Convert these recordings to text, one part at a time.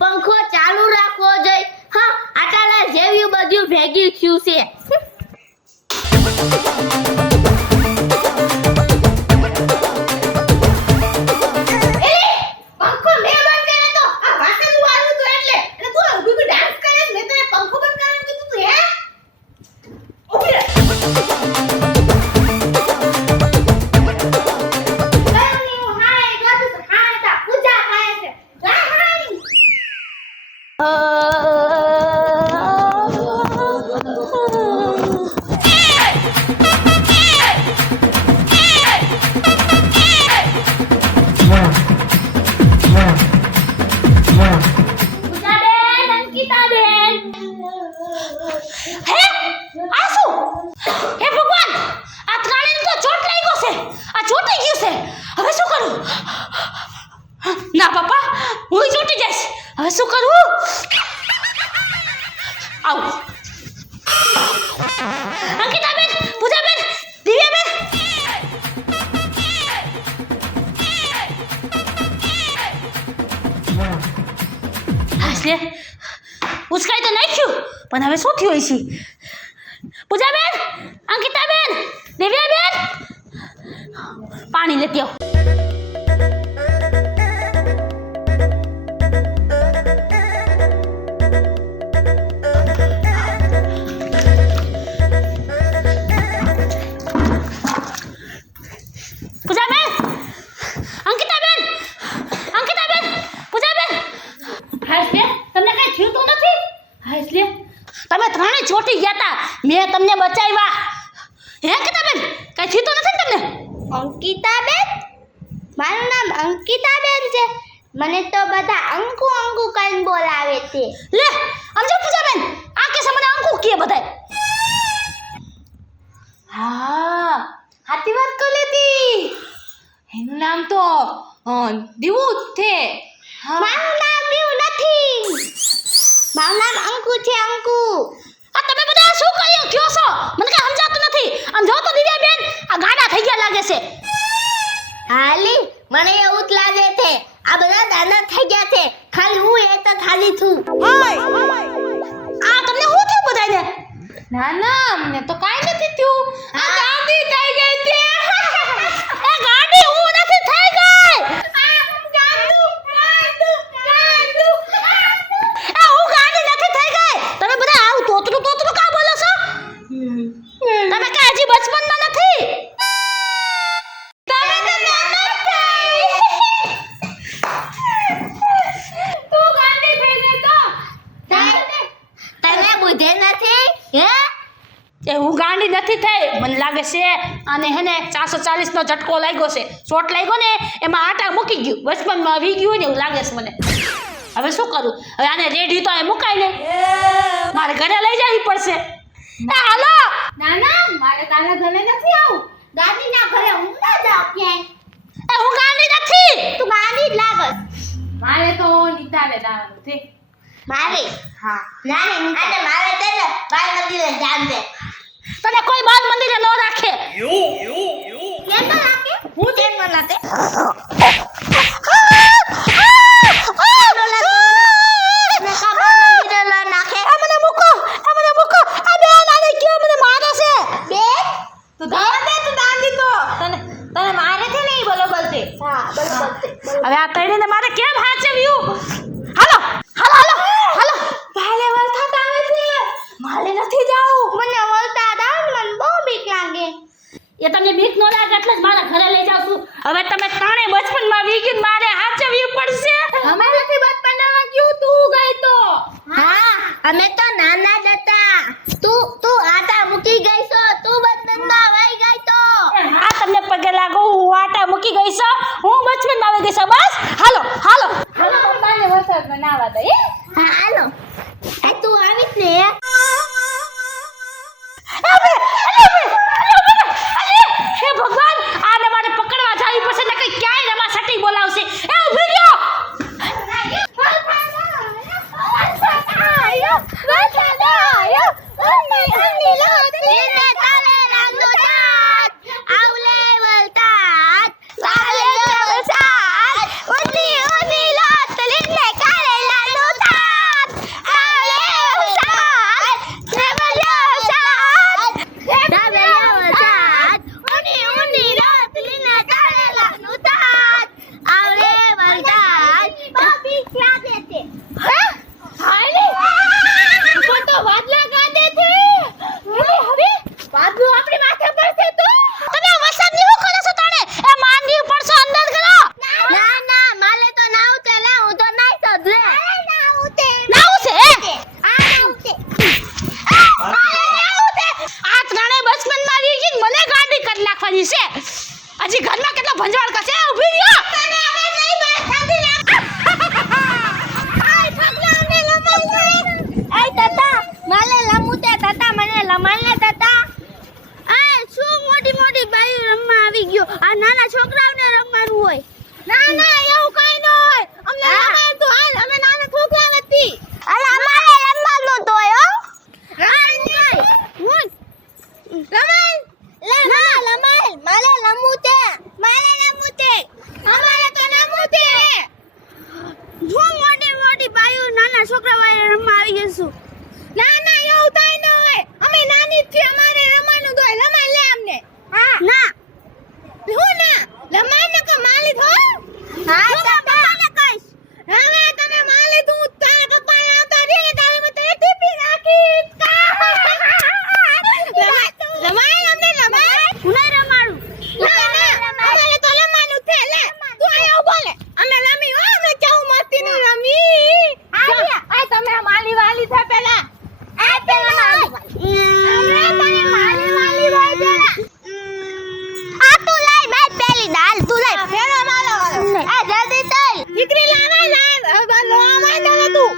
પંખો ચાલુ રાખવો જોઈએ. હા આટાલા જેવી બધું ભેગી થયું છે. ના પપ્પા હું ચોટી જઈશ. હવે શું કરવું? આવ અંકિતાબેન, પૂજાબેન, દિવ્યાબેન. હાસલે ઉસકાઈ તો નાખ્યું પણ હવે શું થયું છે? પૂજાબેન, અંકિતાબેન, દિવ્યાબેન, પાણી લેતી આવ. તમે ત્રણે ચોટી ગયા તા, મેં તમને બચાવ્યા. હે અંકિતાબેન, કઈ થયું તો નથી તમને? અંકિતાબેન? મારું નામ અંકિતાબેન છે. મને તો બધા અંકુ અંકુ કઈને બોલાવે છે. લે સમજો પૂજાબેન, આ કેસે મને અંકુ કહે બધાય. હા હાથી વાત કરી લેતી. એનું નામ તો દીવુ છે. મારું નામ દીવુ નથી. મારું નામ અંકુ છે. અંકુ. આ તમે બધા શું કર્યું કયો છો? મને કઈ સમજાતું નથી. આમ જો તો દિવ્યાબેન આ ગાડા થઈ ગયા લાગે છે. હાલી મને એવું જ લાગે છે. આ બધા દાદા થઈ ગયા છે. ખાલી હું એક તો ખાલી છું. આ તમને શું થયું બધાને? ના ના અમને તો કાઈ નથી થયું. આ ગાડી થઈ ગઈ છે. એ ગાડી હું નથી થઈ ગઈ. હું ગાડી નથી થઈ ગઈ. તમે બધા આવું તોતરું તોતરું કા બોલો છો? તમે કે હજી બચપનમાં નથી? તમે તો નાના થઈ. તું ગાડી થઈ ગઈ તો તને બુધે નથી? હે એ હું ગાંડી નથી થઈ. મને લાગે છે આને હે ને 440 નો ઝટકો લાગ્યો છે. શોટ લાગ્યો ને એમાં આટા મૂકી ગયું. બચપનમાં આવી ગયું ને એવું લાગે છે મને. હવે શું કરું? હવે આને રેડી તો એ મુકાય ને મારે ઘરે લઈ જવી પડશે. એ હાલો. ના ના મારે તારા ઘરે નથી આવું. દાદીના ઘરે હું ના જાઉં ક્યાંય. એ હું ગાંડી નથી. તું ગાંડી જ લાગસ. મારે તો નીતાને દાવાનું છે. મારે હા નાને અને મારે તેને બાલ મંદિરે જાન દે. તને કોઈ બાલ મંદિરે ન રાખે. કેમ ન રાખે? હું કેમ ન રાખે? હવે આ તળીને મારે કેમ હાચવ્યું? હાલો હાલો હાલો હાલો. ભાલે વલથા આવે છે. મારે નથી જાવું. મને વળતા દાવ મને બહુ બીક લાગે. એ તમને બીક ન લાગે એટલે જ મારા ઘરે લઈ જાઉં છું. હવે તમે ત્રણે બચપનમાં વીગીને મારે હાચવ્યું પડશે. અમારાથી બચપનમાં ક્યું તું ગઈ તો? હા અમે તો નાના જ હતા. તું આટા મૂકી ગઈ છો. તું બચપનમાં વઈ ગઈ તો. આ તમને પગે લાગો. હું આટા મૂકી ગઈ છું. હું બચપનમાં આવી ગઈ છું. બસ હાલો હાલો હાલો પપ્પાને વરસાદમાં નાવા દે. હા હાલો. તું આવીશ ને? હે ભગવાન, આને મારે પકડવા જાવી પડશે ને કઈ ક્યાંય રમા સટી બોલાવશે. એ ઊભી રહ્યો. નાના છોકરા વાળા રમવા આવી જશું. ના ના એવું થાય ન હોય. અમે નાની જ છીએ, અમારે રમવાનું તો રમાય લે અમને. હા ના હું ના રમાય ન કે માલી થો. હા તો મને કઈશ. હવે તને માલી તું તારા કપાળ આવતા રે તારે મત ટીપી નાખી. રમાય અમને રમાય. હું ના રમાડું. ના ના અમારે તો રમવાનું છે લે. તું આયો બોલે. અમે રમી હો અમે કેવું મસ્તી નું રમી. આ તમે માલી વાલી થા પેલા. આ પેલા માલી માલી વાલી પેલા. આ તું લાઈ મેં પેલી દાલ તું લાઈ. ફેરો માલો. આ જલ્દી ચાલ. દીકરી લાવા લાવ. લો આવા દે તું.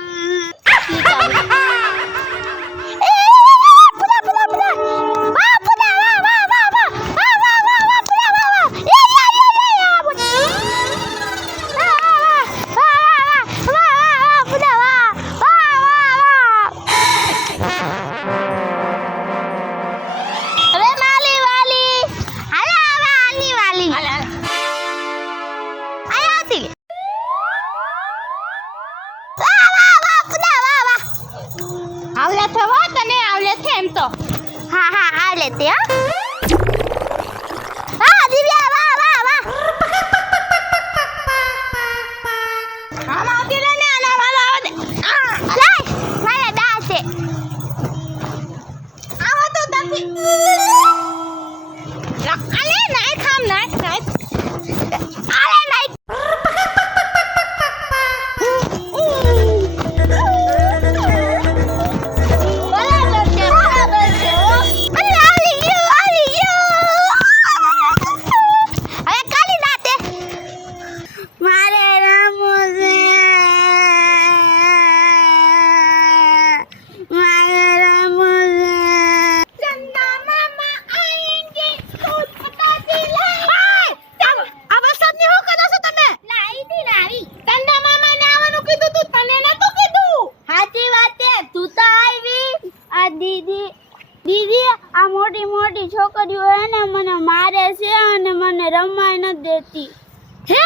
આવલે થવો તને આવલે છે એમ તો. હા હા આવલે તે હા દિવ્યા વાહ વાહ વાહ. આમ આવતી રે ને આના વાલો આવે. લાય મારે દા છે. આવો તો દફી. આલે નાય ખામ નાય નાય. આલે નાય. દીદી આ મોટી મોટી છોકરીઓ હે ને મને મારે છે અને મને રમાય નથી દેતી. હે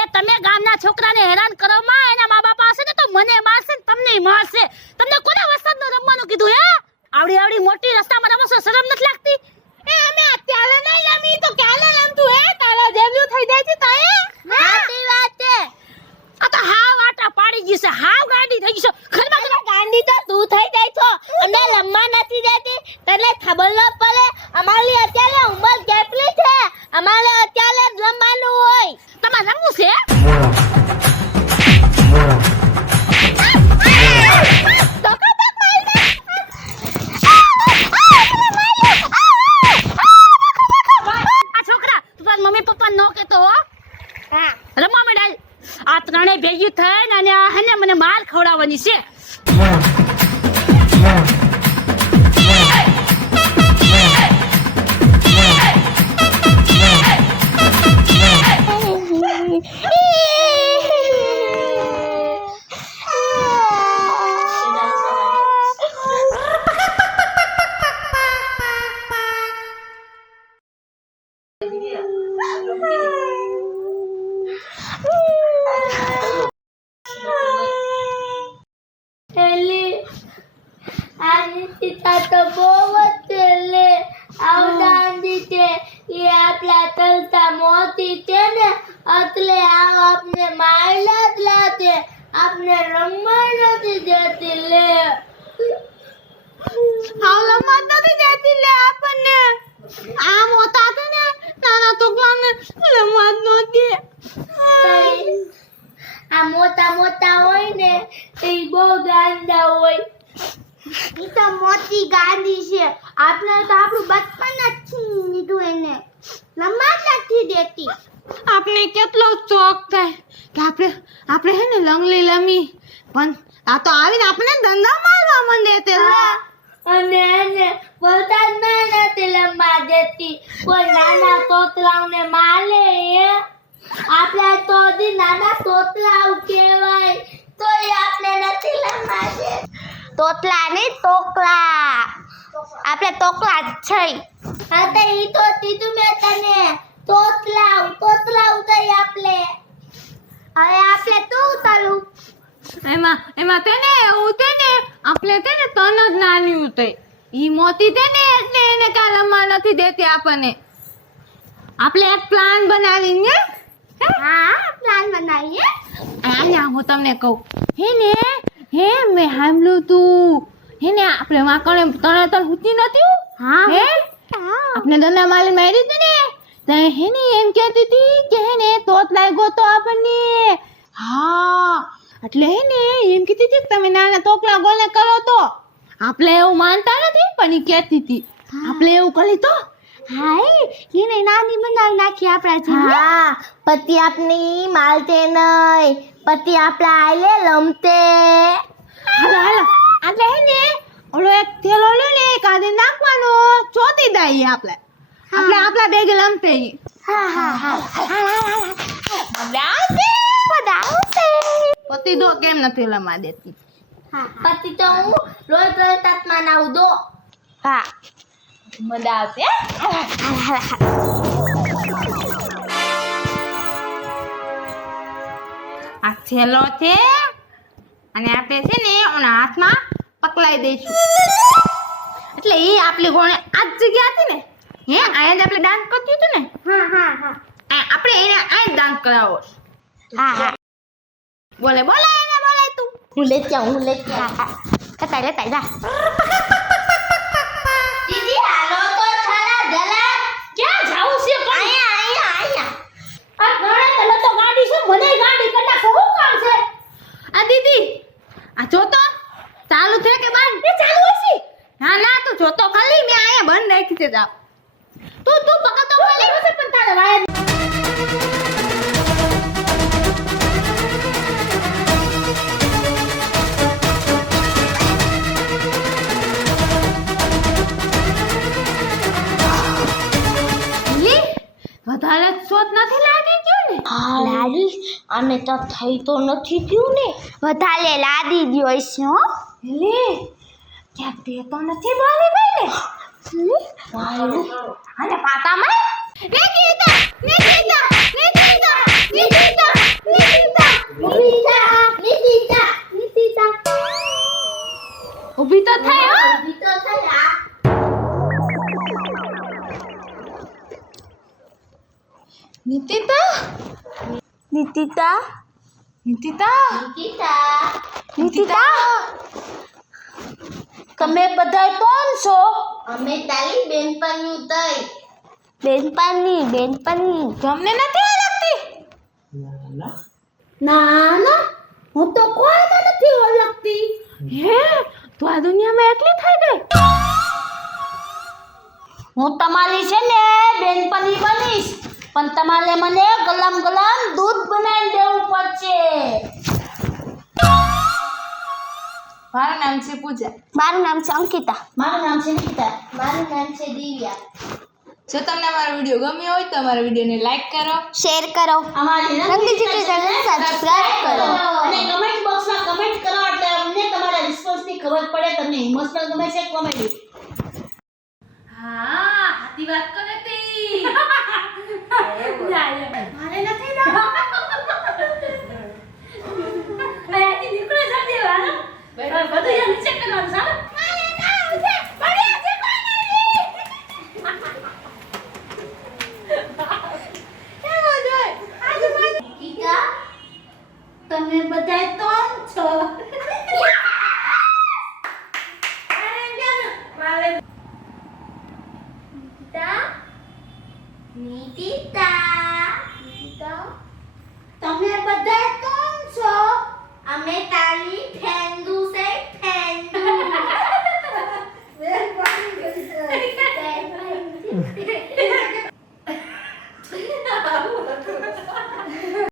એ તમે ગામના છોકરાને હેરાન કરો માં એના મા બાપ હશે ને તો મને મારશે ને તમને મારશે. તમને કોને વરસાદનું રમવાનું કીધું હે? આવડી આવડી મોટી રસ્તામાં રમો છો, શરમ નથી લાગતી? એ અમે અત્યારે નહીં રમી તો ક્યારે રમતું હે? તારા જેવલું થઈ જાય છે તાએ. સાચી વાત છે. આ તો હાવ આટા પાડી ગઈ છે, હાવ ગાંડી થઈ ગઈ છે. ઘરમાં ગાંડી તો તું થઈ જાય છો. અમને લમ્મા નથી દેતી તને ખબર ન પડે. અમારી અત્યારે ઉંમર કેટલી છે? અમારે અત્યારે જ રમવાનું હોય. તમારે રમવું છે? આ છોકરા તું તાર મમ્મી પપ્પા નો કેતો હો. હા રમવા માંડ. આ ત્રણેય ભેગી થઈને અને આ હેને મને માર ખવડાવવાની છે. તો બહુ જ લે આવડાંદી છે એ આપલા તલતા મોતી છે ને એટલે આવ આપને મારલા જ લાતે આપને રમવા નથી દેતી લે આવલામાં નથી દેતી લે આપણને આમ હોતા હતા ને નાના છોકરાને રમવા જ નહોતી આ મોટા મોટા હોય ને એ બહુ ગાંડા હોય ઈ તો મોટી ગાંડી છે આપણે તો આપણું બચપન જ છીની લીધું એને રમવા જ નથી દેતી આપણે કેટલો શોખ થાય કે આપણે હે ને લંગલી લમી પણ આ તો આવીને આપણે ધંધા મારવા માંડે તે અને એને બોલતા જ નથી રમવા દેતી કોઈ નાના તોતરાઓને મારે આપણે તો દી નાના તોતરાઓ કહેવાય તોય આપણે નથી રમવા દે તોતલા નહીં તોકલા આપણે તોકલા જ છે હા તો ઈ તો કીધું મેં તને તોતલા કઈ આપણે હવે આપણે તું ઉતારું એમાં તેને એવું તે ને આપણે તેને તન જ નાની ઉતઈ ઈ મોતી તેને એટલે એને કાલ રમવા નથી દેતી આપણને. આપણે એક પ્લાન બનાવીને હા પ્લાન બનાવીએ. અહીંયા હું તમને કહું હે મેં સાંભળ્યું તું હે ને આપણે વાંકણે તણ હુતી નથી હા હે આપણે દંડા માલી મારી હતી ને ત્યાં હે ને એમ કહેતી હતી કે હે ને તોત લાગ્યો તો આપણને. હા એટલે હે ને એમ કહેતી હતી કે તમે નાના તોકલા ગોલે કરો તો આપણે એવું માનતા નથી પણ ઈ કહેતી હતી આપણે એવું કરી તો હાય એને નાની બનાવી નાખી આપણા જેવી. હા પતિ આપની માલતે નહીં પતિ આપણા આલે લમતે. હાલો એટલે હે ને ઓલો એક થેલો લે ને કાંદે નાખવાનો ચોતી દાઈ આપણે આપણા બેગ લમતે ઈ. હા બનાવતે બનાવતે. પતિ દો કેમ નથી લમા દેતી. હા પતિ તો હું રોજ તાપમાન આવું દો. હા મજા આવશે આ થેલો છે અને આપણે છે ને ઓના હાથમાં પકલાઈ દઈશું એટલે એ આપણી કોણે આ જ જગ્યા હતી ને હે આયા જ આપણે ડાન્સ કરતી હતું ને હા આપણે એને આ જ ડાન્સ કરાવો હા બોલે એને બોલે તું હું લેતી આવું લેતા જા. દીદી હાલો તો છાલા જલા. ક્યાં જાવું છે પણ અહીંયા આ ઘરે તને તો ગાડી છે મને ગાડી કડા શું કામ છે? આ દીદી આ જોતો ચાલુ છે કે બંધ એ ચાલુ હશે. ના તું જોતો ખાલી મેં અહીંયા બંધ રાખી છે જા તું પકડતો ખાલી હશે પણ તારે વાયા વધારે શોધ નથી લાગી ગયું ને લાડી અને તો થઈ તો નથી ગયું ને વધારે લાદી દ્યો છે હો. લે ક્યાંક તે તો નથી બોલી ગઈ ને અને પાતામાં ઊભી તો થાય હો નીતિતા તમે બધાય કોણ છો? અમે તારી બેનપણી તમને નથી ઓળખતી ના હું તો કોઈને નથી ઓળખતી. હે તું આ દુનિયામાં એકલી થઈ ગઈ હું તમારી છે ને બેનપણી બનીશ પણ તમારે મને ગલમ દૂધ બનાવી દેવું પડશે. મારું નામ છે પૂજા મારું નામ છે અંકિતા મારું નામ છે નિકિતા. મારું નામ છે દિવ્યા જો તમને અમારો વિડીયો ગમ્યો હોય તો અમારા વિડીયોને લાઈક કરો શેર કરો અમારી રંગીત ચેનલ સબસ્ક્રાઇબ કરો અને કમેન્ટ બોક્સમાં કમેન્ટ કરો એટલે અમને તમારા રિસ્પોન્સની ખબર પડે તમને ઇમોશનલ ગમે છે કોમેડી. હા સાચી વાત કરે તી મારે નથી ના આથી નીકળે જલ્દી વાળો બધું યાર નીચે કરવાનું સારું. મારે ના ઉઠે પડ્યા છે ગીતા તમે બધાય કોણ છો? નીતિતા